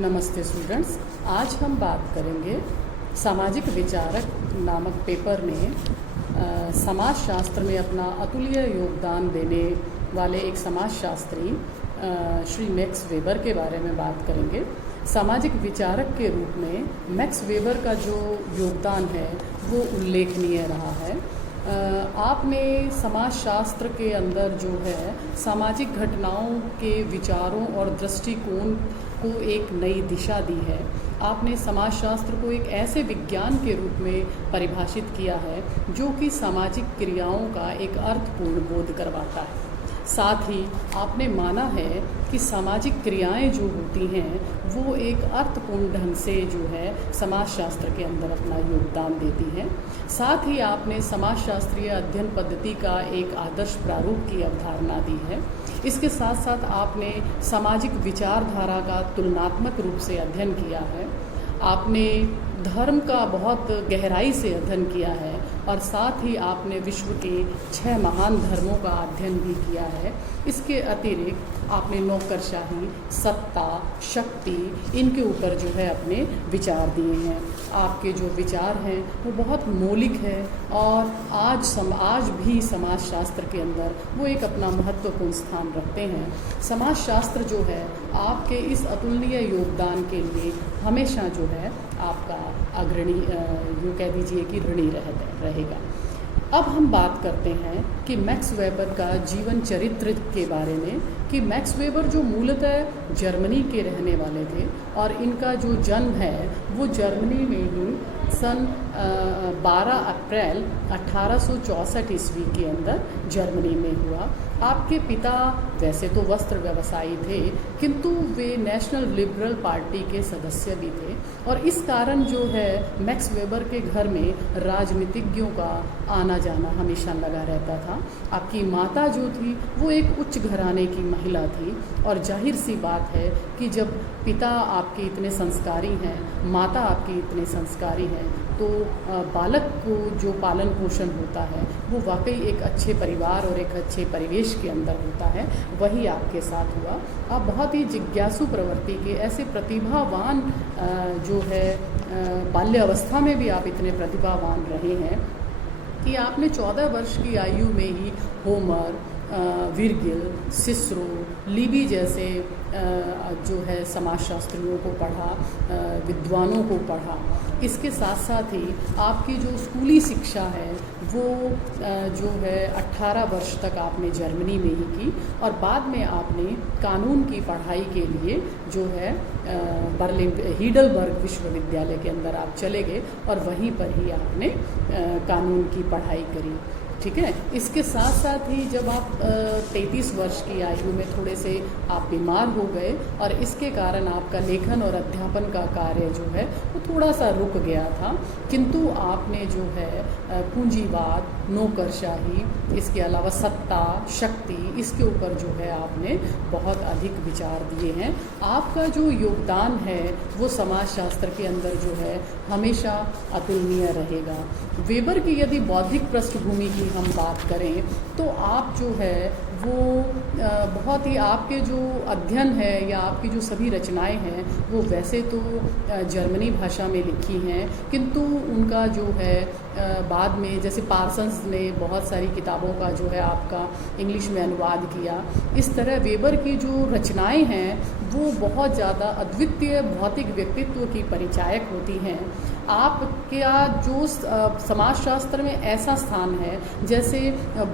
नमस्ते स्टूडेंट्स। आज हम बात करेंगे सामाजिक विचारक नामक पेपर में समाजशास्त्र में अपना अतुल्य योगदान देने वाले एक समाजशास्त्री श्री मैक्स वेबर के बारे में बात करेंगे। सामाजिक विचारक के रूप में मैक्स वेबर का जो योगदान है वो उल्लेखनीय रहा है। आपने समाजशास्त्र के अंदर जो है सामाजिक घटनाओं के विचारों और दृष्टिकोण को एक नई दिशा दी है। आपने समाजशास्त्र को एक ऐसे विज्ञान के रूप में परिभाषित किया है जो कि सामाजिक क्रियाओं का एक अर्थपूर्ण बोध करवाता है। साथ ही आपने माना है कि सामाजिक क्रियाएं जो होती हैं वो एक अर्थपूर्ण ढंग से जो है समाजशास्त्र के अंदर अपना योगदान देती हैं। साथ ही आपने समाजशास्त्रीय अध्ययन पद्धति का एक आदर्श प्रारूप की अवधारणा दी है। इसके साथ साथ आपने सामाजिक विचारधारा का तुलनात्मक रूप से अध्ययन किया है। आपने धर्म का बहुत गहराई से अध्ययन किया है और साथ ही आपने विश्व के 6 महान धर्मों का अध्ययन भी किया है। इसके अतिरिक्त आपने नौकरशाही, सत्ता, शक्ति इनके ऊपर जो है अपने विचार दिए हैं। आपके जो विचार हैं वो बहुत मौलिक है और आज भी समाजशास्त्र के अंदर वो एक अपना महत्वपूर्ण स्थान रखते हैं। समाजशास्त्र जो है आपके इस अतुलनीय योगदान के लिए हमेशा जो है आपका अग्रणी यूँ कह दीजिए कि ऋणी रहेगा। अब हम बात करते हैं कि मैक्स वेबर का जीवन चरित्र के बारे में कि मैक्स वेबर जो मूलतः जर्मनी के रहने वाले थे और इनका जो जन्म है वो जर्मनी में ही सन 12 अप्रैल 1864 ईस्वी के अंदर जर्मनी में हुआ। आपके पिता वैसे तो वस्त्र व्यवसायी थे किंतु वे नेशनल लिबरल पार्टी के सदस्य भी थे और इस कारण जो है मैक्स वेबर के घर में राजनीतिज्ञों का आना जाना हमेशा लगा रहता था। आपकी माता जो थी वो एक उच्च घराने की महिला थी और जाहिर सी बात है कि जब पिता आपके इतने संस्कारी हैं, माता आपकी इतने संस्कारी हैं तो बालक को जो पालन पोषण होता है वो वाकई एक अच्छे परिवार और एक अच्छे परिवेश के अंदर होता है। वही आपके साथ हुआ। आप बहुत ही जिज्ञासु प्रवृत्ति के ऐसे प्रतिभावान जो है बाल्यावस्था में भी आप इतने प्रतिभावान रहे हैं कि आपने 14 वर्ष की आयु में ही होमर, विर्गिल, सिसरो, लिबी जैसे जो है समाजशास्त्रियों को पढ़ा, विद्वानों को पढ़ा। इसके साथ साथ ही आपकी जो स्कूली शिक्षा है वो जो है 18 वर्ष तक आपने जर्मनी में ही की और बाद में आपने कानून की पढ़ाई के लिए जो है हीडलबर्ग विश्वविद्यालय के अंदर आप चले गए और वहीं पर ही आपने कानून की पढ़ाई करी। ठीक है। इसके साथ साथ ही जब आप 33 वर्ष की आयु में थोड़े से आप बीमार हो गए और इसके कारण आपका लेखन और अध्यापन का कार्य जो है वो थोड़ा सा रुक गया था, किंतु आपने जो है पूंजीवाद, नौकरशाही, इसके अलावा सत्ता, शक्ति, इसके ऊपर जो है आपने बहुत अधिक विचार दिए हैं। आपका जो योगदान है वो समाजशास्त्र के अंदर जो है हमेशा अतुलनीय रहेगा। वेबर की यदि बौद्धिक पृष्ठभूमि की हम बात करें तो आप जो है वो बहुत ही आपके जो अध्ययन है या आपकी जो सभी रचनाएं हैं वो वैसे तो जर्मनी भाषा में लिखी हैं किंतु उनका जो है बाद में जैसे पार्सन्स ने बहुत सारी किताबों का जो है आपका इंग्लिश में अनुवाद किया। इस तरह वेबर की जो रचनाएं हैं वो बहुत ज़्यादा अद्वितीय भौतिक व्यक्तित्व की परिचायक होती हैं। आपका जो समाजशास्त्र में ऐसा स्थान है जैसे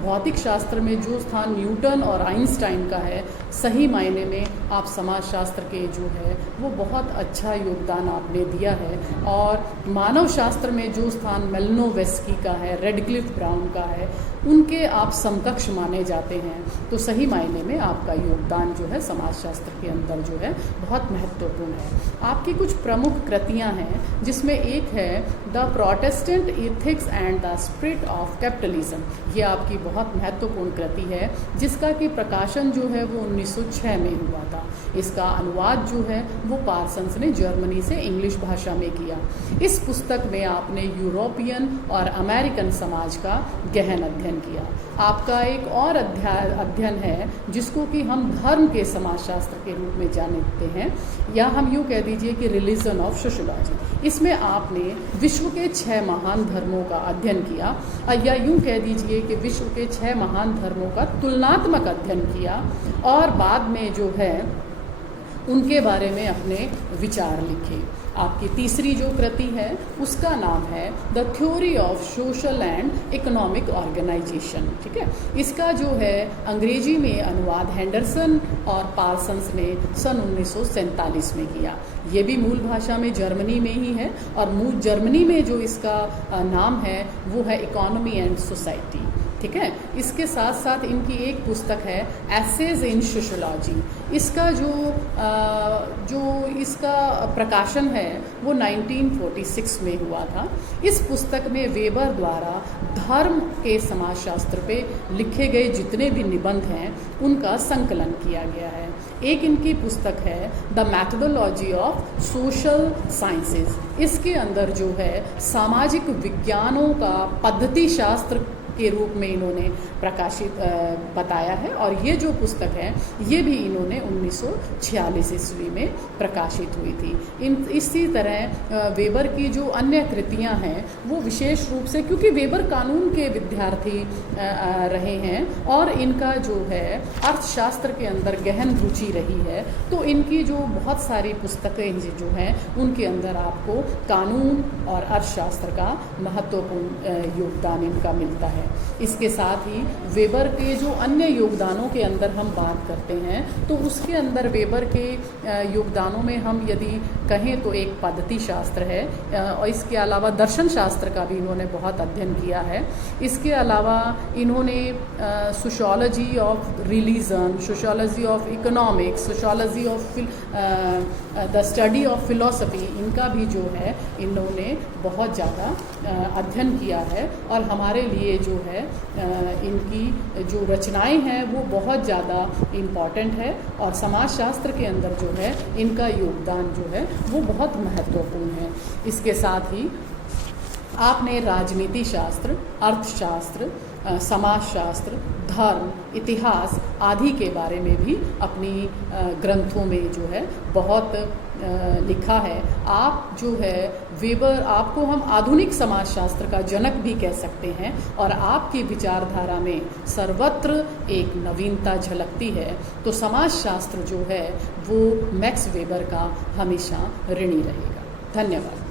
भौतिक शास्त्र में जो स्थान न्यूटन और आइंस्टाइन का है, सही मायने में आप समाजशास्त्र के जो है वो बहुत अच्छा योगदान आपने दिया है। और मानव शास्त्र में जो स्थान मेलनोवेस्की का है, रेडक्लिफ ब्राउन का है, उनके आप समकक्ष माने जाते हैं। तो सही मायने में आपका योगदान जो है समाजशास्त्र के अंदर जो है बहुत महत्वपूर्ण है। आपकी कुछ प्रमुख कृतियां हैं जिसमें एक है the Protestant ethics and the spirit of capitalism. ये आपकी बहुत महत्वपूर्ण कृति है जिसका कि प्रकाशन जो है वो 1906 में हुआ था। इसका अनुवाद जो है वो पार्सन्स ने जर्मनी से इंग्लिश भाषा में किया। इस पुस्तक में आपने यूरोपियन और अमेरिकन समाज का गहन अध्ययन किया। आपका एक और अध्ययन है जिसको कि हम धर्म के समाजशास्त्र के रूप में जानते हैं, या हम यूँ कह दीजिए कि रिलीजन ऑफ सोशियोलॉजी। इसमें आपने विश्व के 6 महान धर्मों का अध्ययन किया, या यूँ कह दीजिए कि विश्व के 6 महान धर्मों का तुलनात्मक अध्ययन किया, और बाद में जो है उनके बारे में अपने विचार लिखे। आपकी तीसरी जो कृति है उसका नाम है the theory of social and economic organisation. ठीक है, इसका जो है अंग्रेजी में अनुवाद हेंडरसन और पार्सन्स ने सन 1947 में किया। ये भी मूल भाषा में जर्मनी में ही है, और मूल जर्मनी में जो इसका नाम है वो है इकोनॉमी एंड सोसाइटी। ठीक है, इसके साथ साथ इनकी एक पुस्तक है एसेज इन सोशियोलॉजी। इसका जो इसका प्रकाशन है वो 1946 में हुआ था। इस पुस्तक में वेबर द्वारा धर्म के समाजशास्त्र पे लिखे गए जितने भी निबंध हैं उनका संकलन किया गया है। एक इनकी पुस्तक है the methodology of social sciences. इसके अंदर जो है सामाजिक विज्ञानों का पद्धति शास्त्र के रूप में इन्होंने प्रकाशित बताया है, और ये जो पुस्तक है ये भी इन्होंने 1946 ईस्वी में प्रकाशित हुई थी। इसी तरह वेबर की जो अन्य कृतियां हैं वो विशेष रूप से, क्योंकि वेबर कानून के विद्यार्थी रहे हैं और इनका जो है अर्थशास्त्र के अंदर गहन रुचि रही है, तो इनकी जो बहुत सारी पुस्तकें जो हैं उनके अंदर आपको कानून और अर्थशास्त्र का महत्वपूर्ण योगदान इनका मिलता है। इसके साथ ही वेबर के जो अन्य योगदानों के अंदर हम बात करते हैं तो उसके अंदर वेबर के योगदानों में हम यदि कहें तो एक पद्धति शास्त्र है, और इसके अलावा दर्शन शास्त्र का भी इन्होंने बहुत अध्ययन किया है। इसके अलावा इन्होंने sociology of religion, sociology of economics, sociology of the study of philosophy, इनका भी जो है इन्होंने बहुत ज़्यादा अध्ययन किया है, और हमारे लिए जो है इनकी जो रचनाएं हैं वो बहुत ज़्यादा इम्पॉर्टेंट है, और समाजशास्त्र के अंदर जो है इनका योगदान जो है वो बहुत महत्वपूर्ण है। इसके साथ ही आपने राजनीति शास्त्र, अर्थशास्त्र, समाजशास्त्र, धर्म, इतिहास आदि के बारे में भी अपनी ग्रंथों में जो है बहुत लिखा है। आप जो है वेबर, आपको हम आधुनिक समाजशास्त्र का जनक भी कह सकते हैं, और आपकी विचारधारा में सर्वत्र एक नवीनता झलकती है। तो समाजशास्त्र जो है वो मैक्स वेबर का हमेशा ऋणी रहेगा। धन्यवाद।